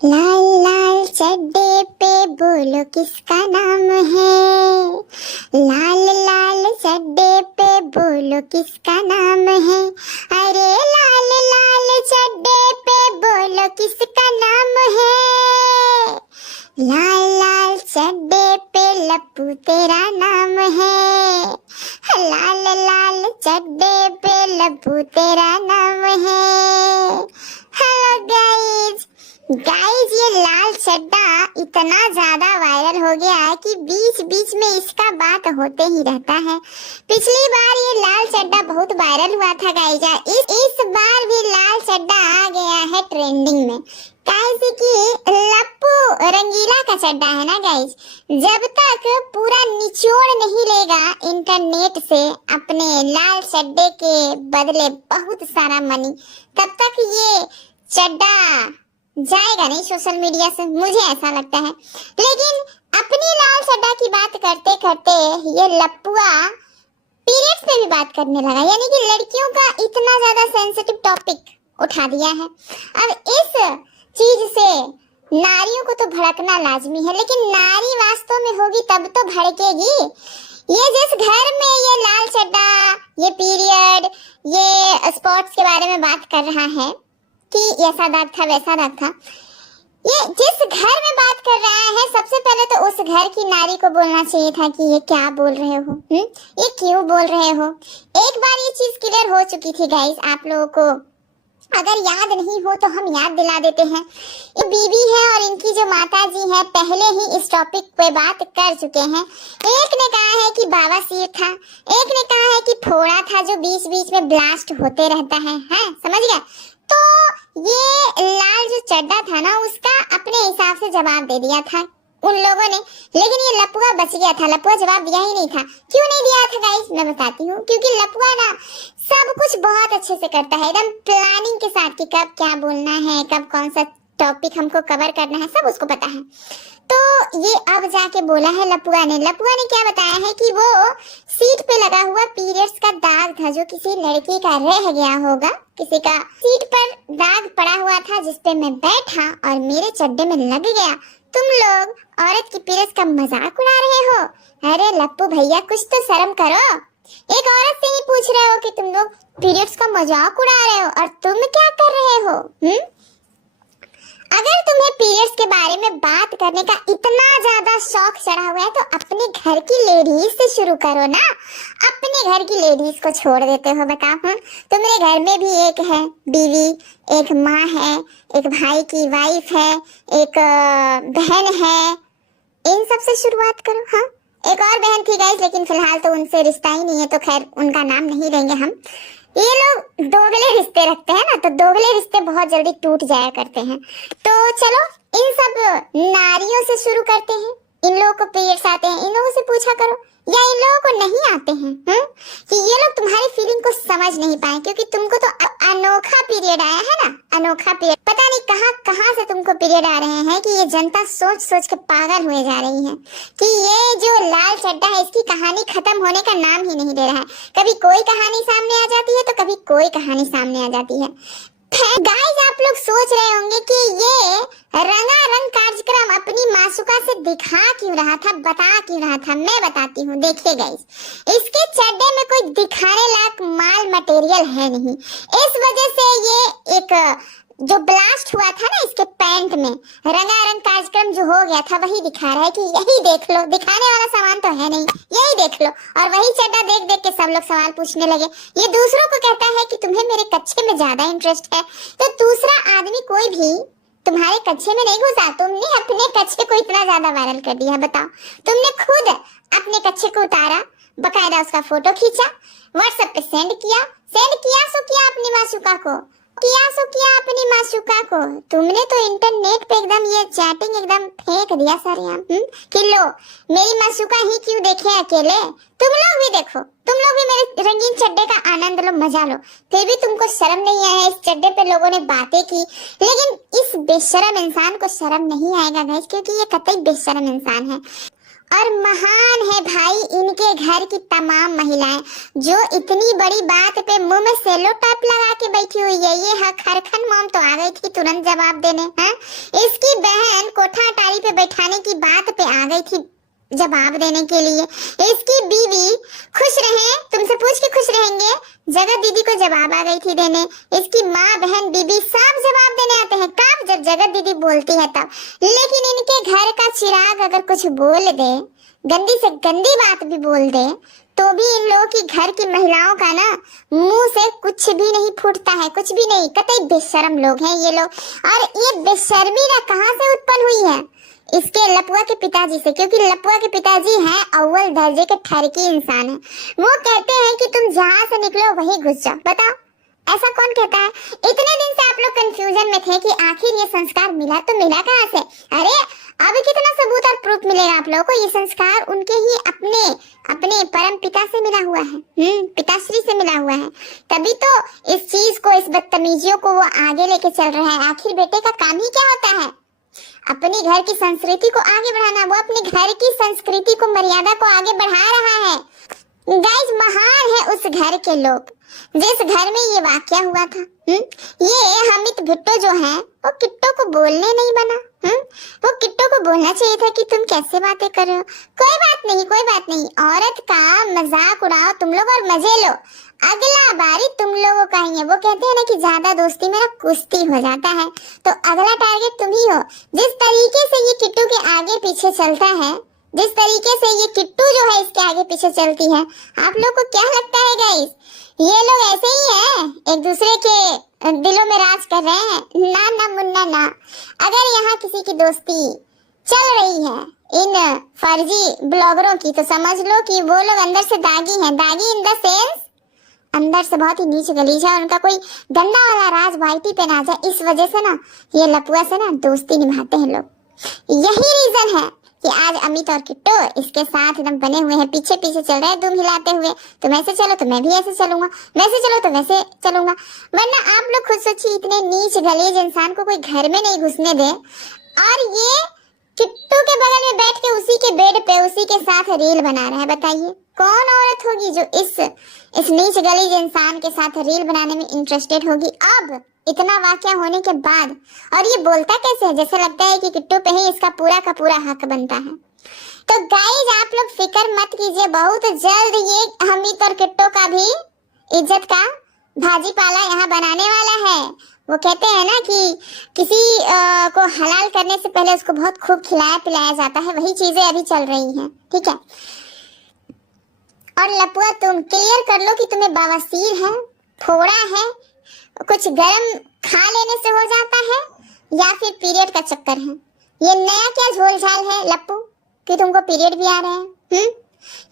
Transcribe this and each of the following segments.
लाल लाल चड्डे पे बोलो किसका नाम है। लाल लाल चड्डे पे बोलो किसका नाम है। अरे लाल लाल चड्डे पे बोलो किसका नाम है। लाल लाल चड्डे पे लप्पू तेरा नाम है। लाल लाल चड्डे पे लप्पू तेरा नाम है। हेलो गाइस, ये लाल चड्डा इतना ज्यादा वायरल हो गया है कि बीच बीच में इसका बात होते ही रहता है। पिछली बार ये लाल चड्डा बहुत वायरल हुआ था गाइस। इस बार भी लाल चड्डा आ गया है ट्रेंडिंग में। कैसे कि लप्पू रंगीला का चड्डा है ना गाइस। जब तक पूरा निचोड़ नहीं लेगा इंटरनेट से अपने लाल चड्डे के बदले बहुत सारा मनी, तब तक ये चड्डा जाएगा नहीं सोशल मीडिया से, मुझे ऐसा लगता है। लेकिन अपनी लाल चड्डा की बात करते करते ये लप्पुआ पीरियड्स पे भी बात करने लगा, यानी कि लड़कियों का इतना ज्यादा सेंसिटिव टॉपिक उठा दिया है। अब इस चीज से नारियों को तो भड़कना लाजमी है, लेकिन नारी वास्तव में होगी तब तो भड़केगी। ये जिस घर में ये लाल चड्डा, ये पीरियड, ये स्पॉट्स के बारे में बात कर रहा है कि ऐसा दाग था वैसा दाग था, ये जिस घर में बात कर रहा है, सबसे पहले तो उस घर की नारी को बोलना चाहिए था कि ये क्या बोल रहे हो, ये क्यों बोल रहे हो। एक बार ये चीज क्लियर हो चुकी थी गाइस, आप लोगों को अगर याद नहीं हो तो हम याद दिला देते हैं। ये बीवी है और इनकी जो माता जी है पहले ही इस टॉपिक पे बात कर चुके हैं। एक ने कहा है कि बवासीर था, एक ने कहा है कि फोड़ा था जो बीच बीच में ब्लास्ट होते रहता है, समझ गया। तो ये लाल जो चड्डा था ना, उसका अपने हिसाब से जवाब दे दिया था उन लोगों ने, लेकिन ये लपुआ बच गया था। लपुआ जवाब दिया ही नहीं था। क्यों नहीं दिया था गाइस, मैं बताती हूँ। क्योंकि लपुआ ना सब कुछ बहुत अच्छे से करता है, एकदम प्लानिंग के साथ कि कब क्या बोलना है, कब कौन सा टॉपिक हमको कवर करना है, सब उसको पता है। तो ये अब जाके बोला है लपुआ ने क्या बताया है कि वो सीट पे लगा हुआ पीरियड्स का दाग था जो किसी लड़की का रह गया होगा, किसी का सीट पर दाग पड़ा हुआ था जिसपे मैं बैठा और मेरे चड्डे में लग गया। तुम लोग औरत की पीरियड्स का मजाक उड़ा रहे हो। अरे लप्पू भैया, कुछ तो शर्म करो। एक औरत से ही पूछ रहे हो कि तुम लोग पीरियड्स का मजाक उड़ा रहे हो, और तुम क्या कर रहे हो। अगर तुम्हें पीरियड्स के बारे में बात करने का इतना ज्यादा शौक चढ़ा हुआ है तो अपने घर की लेडीज से शुरू करो ना। अपने घर की लेडीज को छोड़ देते हो, बताओ। तुम्हारे घर में भी एक है बीवी, एक माँ है, एक भाई की वाइफ है, एक बहन है, इन सब से शुरुआत करो। एक और बहन थी गाइस, लेकिन फिलहाल तो उनसे रिश्ता ही नहीं है, तो खैर उनका नाम नहीं लेंगे हम। ये लोग दोगले रिश्ते रखते हैं ना, तो दोगले रिश्ते बहुत जल्दी टूट जाया करते हैं। तो चलो इन सब नारियों से शुरू करते हैं। इन लोगों को पीरियड्स आते हैं, इन लोगों से पूछा करो, या इन लोगों को नहीं आते हैं कि ये लोग तुम्हारी फीलिंग को समझ नहीं पाए, क्योंकि तुमको तो अनोखा पीरियड आया है ना, अनोखा पीरियड। पता नहीं कहां से तुमको पीरियड आ रहे हैं कि ये जनता सोच सोच के पागल हुए जा रही है कि ये जो लाल चड्डा है इसकी कहानी खत्म होने का नाम ही नहीं ले रहा है। कभी कोई कहानी सामने आ जाती है तो कभी कोई कहानी सामने आ जाती है। गाइस, आप लोग सोच रहे होंगे कि ये रंगारंग कार्यक्रम अपनी मासूका से दिखा क्यों रहा था, बता क्यों रहा था। मैं बताती हूँ। देखिए गाइस, इसके चड्डे में कोई दिखाने लायक माल मटेरियल है नहीं, इस वजह से ये एक जो ब्लास्ट हुआ था ना इसके पैंट में, रंगारंग कार्यक्रम जो हो गया था वही दिखा रहा है कि यही देख लो, दिखाने वाला सामान तो है नहीं, यही देख लो। और वही चड्डा देख देख के सब लोग सवाल पूछने लगे। ये दूसरों को कहता है कि तुम्हें मेरे कच्चे में ज्यादा इंटरेस्ट है, तो दूसरा आदमी कोई भी तुम्हारे कच्चे में नहीं घुसा। तुमने अपने कच्चे को इतना ज्यादा वायरल कर दिया, बताओ। तुमने खुद अपने कच्चे को उतारा, बकायदा उसका फोटो खींचा, व्हाट्सएप पे सेंड किया सो किया अपनी मासूका को, अपनी मासूका को। तुमने तो इंटरनेट पे एकदम ये चैटिंग एकदम फेंक दिया सर यहाँ कि लो मेरी मासूका ही क्यों देखे अकेले, तुम लोग भी देखो, तुम लोग भी मेरे रंगीन चड्डे का आनंद लो, मजा लो। फिर भी तुमको शर्म नहीं आया, इस चड्डे पे लोगों ने बातें की। लेकिन इस बेशरम इंसान को शर्म नहीं आएगा गाइस, क्योंकि ये कतई बेशरम इंसान है। और महान है भाई इनके घर की तमाम महिलाएं जो इतनी बड़ी बात पे मुंह में सेलो टैप लगा के बैठी हुई है। ये खरखन मॉम तो आ गई थी तुरंत जवाब देने। इसकी कोठा अटारी पे बैठाने की बात पे आ गई थी जवाब देने के लिए। इसकी बीवी खुश रहे, तुमसे पूछ के खुश रहेंगे, जगत दीदी को जवाब आ गई थी देने। इसकी माँ बहन बीबी सब जवाब देने आते हैं कब, जब जगत दीदी बोलती है तब। लेकिन इनके घर का चिराग अगर कुछ बोल दे, गंदी से गंदी बात भी बोल दे, तो भी इन लोगों की घर की महिलाओं का ना मुंह से कुछ भी नहीं फूटता है, कुछ भी नहीं। कतई बेशर्म लोग हैं ये लोग। और ये बेशर्मी ना कहाँ से उत्पन्न हुई है? इसके लपुआ के पिताजी से, क्योंकि लपुआ के पिताजी हैं अव्वल दर्जे के ठरकी इंसान है। वो कहते हैं कि तुम जहाँ से निकलो वहीं घुस जाओ। बताओ ऐसा कौन कहता है? इतने दिन से आप लोग कंफ्यूजन में थे कि आखिर ये संस्कार मिला तो मिला कहाँ से? अरे अब कितना सबूत और प्रूफ मिलेगा आप लोगों को? ये संस्कार उनके ही अपने परम पिता से मिला हुआ है, पिताश्री से मिला हुआ है। तभी तो इस चीज को, इस बदतमीजियों को वो आगे लेके चल रहा है। आखिर बेटे का काम ही क्या होता है? अपने घर की संस्कृति को आगे बढ़ाना। वो अपने घर की संस्कृति को, मर्यादा को आगे बढ़ा रहा है। गाइस, महान है उस घर के लोग जिस घर में ये वाकया हुआ था। ये हमित भुट्टो जो है वो किट्टो को बोलने नहीं बना। वो किट्टो को बोलना चाहिए था कि तुम कैसे बातें कर रहे हो। कोई बात नहीं, कोई बात नहीं, औरत का मजाक उड़ाओ तुम लोग और मजे लो, अगला बारी तुम लोगों का ही है। वो कहते हैं ना कि ज्यादा दोस्ती में ना कुश्ती हो जाता है, तो अगला टारगेट तुम ही हो। जिस तरीके से ये किट्टू के आगे पीछे चलता है, जिस तरीके से ये किट्टू जो है इसके आगे पीछे चलती है, आप लोग को क्या लगता है गाइस? ये लोग ऐसे ही हैं, एक दूसरे के दिलों में राज कर रहे हैं? ना ना मुन्ना ना। अगर यहाँ किसी की दोस्ती चल रही है इन फर्जी ब्लॉगरों की, तो समझ लो कि वो लोग अंदर से दागी हैं। दागी इन द सेंस अंदर से बहुत ही नीच गलीज है। उनका कोई गंदा वाला राज वाइटी पे ना जाए, इस वजह से ना ये लपुआ से ना दोस्ती निभाते हैं लोग। यही रीजन है कि आज अमित और किट्टू इसके साथ एकदम बने हुए हैं, पीछे पीछे चल रहे हैं दुम हिलाते हुए। तुम ऐसे चलो तो मैं भी ऐसे चलूंगा, वैसे चलो तो वैसे चलूंगा। वरना आप लोग खुद सोचिए, इतने नीच गलीज इंसान को कोई घर में नहीं घुसने दे, और ये किट्टू के बगल में बैठ के उसी के बेड पे उसी के साथ रील बना रहा है। बताइए कौन औरत होगी जो इस नीच गलीज इंसान के साथ रील बनाने में इंटरेस्टेड होगी अब इतना वाकया होने के बाद? और ये बोलता कैसे है? जैसे लगता है कि किट्टू पे ही इसका पूरा का पूरा हक बनता है। तो गाइस, आप लोग फिक्र मत कीजिए, बहुत जल्द ये हमित और किट्टू का भी इज्जत का भाजी पाला यहाँ बनाने वाला है। वो कहते हैं ना कि किसी को हलाल करने से पहले उसको बहुत खूब खिलाया पिलाया जाता है, वही चीजें अभी चल रही हैं, ठीक है? और लपुआ, तुम क्लियर कर लो कि तुम्हें बवासीर है, फोड़ा है, कुछ गरम खा लेने से हो जाता है, या फिर पीरियड का चक्कर है। ये नया क्या झोल-झाल है लप्पू कि तुमको पीरियड भी आ रहे हैं?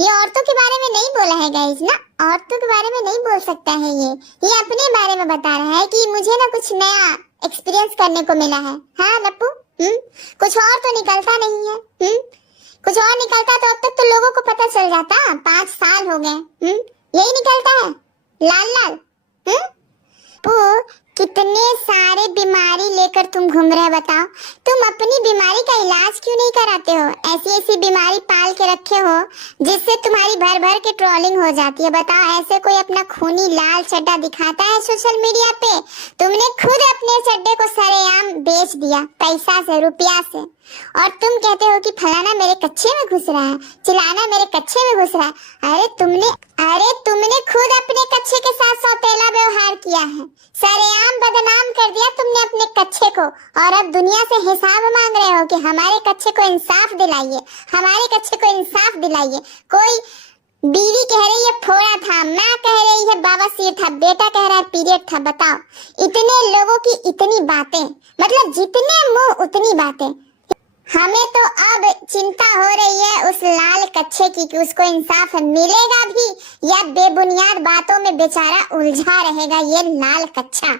ये औरतों के बारे में नहीं बोला है गाइस ना, औरतों के बारे में नहीं बोल सकता है ये अपने बारे में बता रहा है कि मुझे ना कुछ नया एक्सपीरियंस करने को मिला है। हाँ लप्पू, कुछ और तो निकलता नहीं है। कुछ और निकलता तो अब तक तो लोगों को पता चल जाता। 5 साल हो गए, यही निकलता है लाल लाल। कितने सारे बीमारी लेकर तुम घूम रहे हो, बताओ? तुम अपनी बीमारी का इलाज क्यों नहीं कराते हो? ऐसी ऐसी बीमारी पाल के रखे हो जिससे तुम्हारी भर भर के ट्रोलिंग हो जाती है। बताओ, ऐसे कोई अपना खूनी लाल चड्डा दिखाता है सोशल मीडिया पे? तुमने खुद अपने चड्डे को सरेआम बेच दिया पैसा से, रुपया से, और तुम कहते हो कि फलाना मेरे कच्चे में घुस रहा है, चिलाना मेरे कच्चे में घुस रहा है। अरे तुमने खुद अपने कच्चे के साथ सौतेला व्यवहार किया है, सरेआम बदनाम कर दिया तुमने अपने कच्चे को, और अब दुनिया से हिसाब मांग रहे हो कि हमारे कच्चे को इंसाफ दिलाइए, हमारे कच्चे को इंसाफ दिलाइए। कोई बीवी कह रही है फोड़ा था, माँ कह रही है बवासीर था, बेटा कह रहा है पीरियड था। बताओ, इतने लोगों की इतनी बातें, मतलब जितने मुंह उतनी बातें। हमें तो अब चिंता हो रही है उस लाल कच्चे की कि उसको इंसाफ मिलेगा भी या बेबुनियाद बातों में बेचारा उलझा रहेगा ये लाल कच्चा।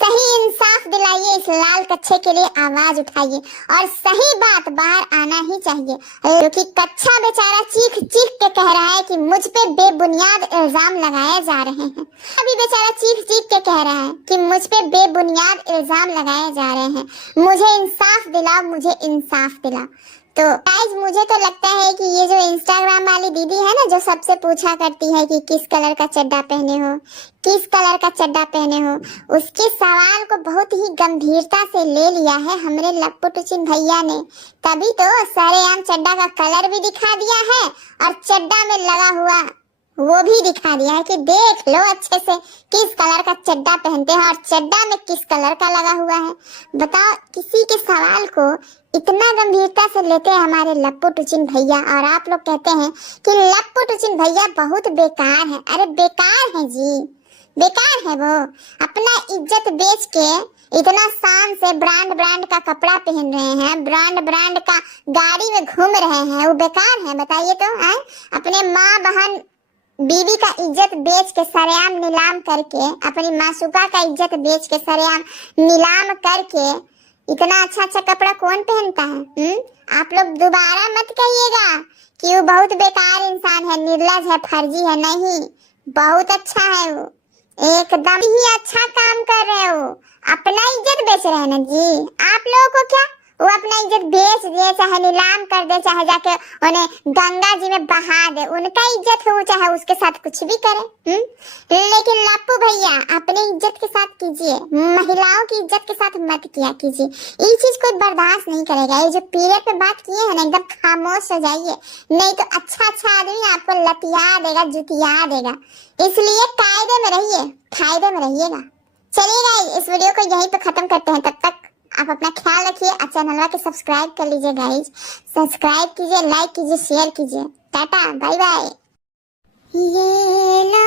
सही इंसाफ दिलाइए इस लाल कच्चे के लिए, आवाज उठाइए, और सही बात बाहर आना ही चाहिए, क्योंकि कच्चा बेचारा चीख चीख के कह रहा है कि मुझ पे बेबुनियाद इल्जाम लगाए जा रहे हैं। अभी बेचारा चीख चीख के कह रहा है कि मुझ पे बेबुनियाद इल्जाम लगाए जा रहे हैं, मुझे इंसाफ दिलाओ, मुझे इंसाफ दिलाओ। तो गाइस मुझे तो लगता है कि ये जो इंस्टाग्राम वाली दीदी है ना, जो सबसे पूछा करती है कि किस कलर का चड्डा पहने हो, किस कलर का चड्डा पहने हो, उसके सवाल को बहुत ही गंभीरता से ले लिया है हमरे लप्पू टुचिन भैया ने। तभी तो सरेआम चड्डा का कलर भी दिखा दिया है और चड्डा में लगा हुआ वो भी दिखा दिया है कि देख लो अच्छे से किस कलर का चड्डा पहनते हैं और चड्डा में किस कलर का लगा हुआ है। बताओ, किसी के सवाल को इतना गंभीरता से लेते हैं हमारे लप्पू टुचिन भैया, और आप लोग कहते हैं कि लप्पू टुचिन भैया बहुत बेकार है। अरे बेकार है जी, बेकार है वो। अपना इज्जत बेच के इतना शान से ब्रांड का कपड़ा पहन रहे हैं, ब्रांड का गाड़ी में घूम रहे हैं, वो बेकार है? बताइए तो। अपने माँ बहन बीवी का इज्जत बेच के सरेआम नीलाम करके, अपनी मासूका का इज्जत बेच के सरेआम नीलाम करके, इतना अच्छा कपड़ा कौन पहनता है? आप लोग दोबारा मत कहिएगा कि वो बहुत बेकार इंसान है, निर्लज है, फर्जी है। नहीं, बहुत अच्छा है वो, एकदम ही अच्छा काम कर रहे हो। अपना इज्जत बेच रहे हैं ना जी आप लोगों को। क्या वो अपना इज्जत बेच दे, चाहे नीलाम कर दे, चाहे जाके उन्हें गंगा जी में बहा दे, उनका इज्जत हो, चाहे उसके साथ कुछ भी करे। लेकिन लप्पू भैया अपने इज्जत के साथ कीजिए, महिलाओं की इज्जत के साथ मत किया कीजिए। ये चीज कोई बर्दाश्त नहीं करेगा। ये जो पीरियड पे बात किए हैं ना, एकदम खामोश हो जाइए, नहीं तो अच्छा आदमी आपको लतिया देगा, जुतिया देगा। इसलिए कायदे में रहिए, फायदे में रहिएगा। चलिए गाइस, इस वीडियो को यहीं पे खत्म करते हैं। तब तक आप अपना ख्याल रखिए और चैनल को सब्सक्राइब कर लीजिए गाइस। सब्सक्राइब कीजिए, लाइक कीजिए, शेयर कीजिए। Tata, bye bye. ये ना